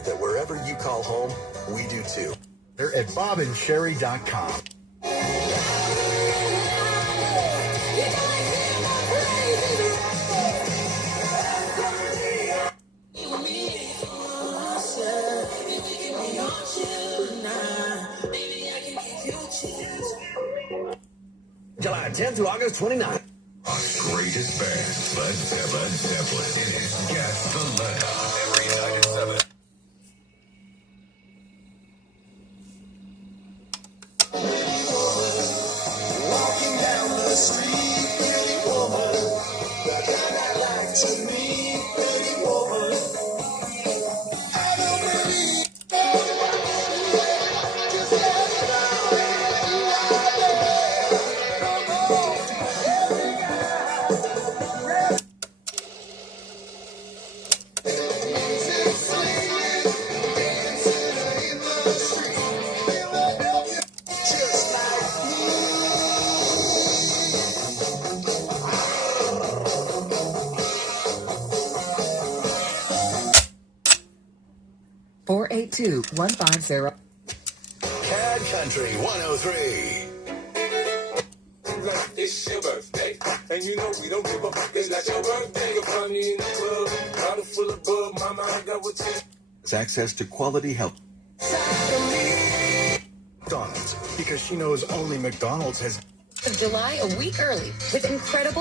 sure that wherever you call home, we do too. They're at bobandcherry.com. July 10th through August 29th. Greatest band, Led Zeppelin. It is Get the Lead. Every night at 7. Walking down the street, pretty woman. The kind I like to meet, pretty woman. I don't believe. Just let it out. $482-150. CAD Country 103. It's your birthday, and you know we don't give up. It's not your birthday. You'll find me in the club, bottle full of bug. Mama, I got what you. It's access to quality help. McDonald's, because she knows only McDonald's has Of July a week early with incredible